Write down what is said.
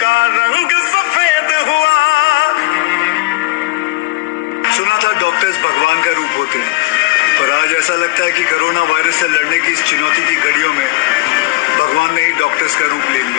का रंग सफेद हुआ। सुना था डॉक्टर्स भगवान का रूप होते हैं, पर आज ऐसा लगता है कि कोरोना वायरस से लड़ने की इस चुनौती की घड़ियों में भगवान ने ही डॉक्टर्स का रूप ले लिया।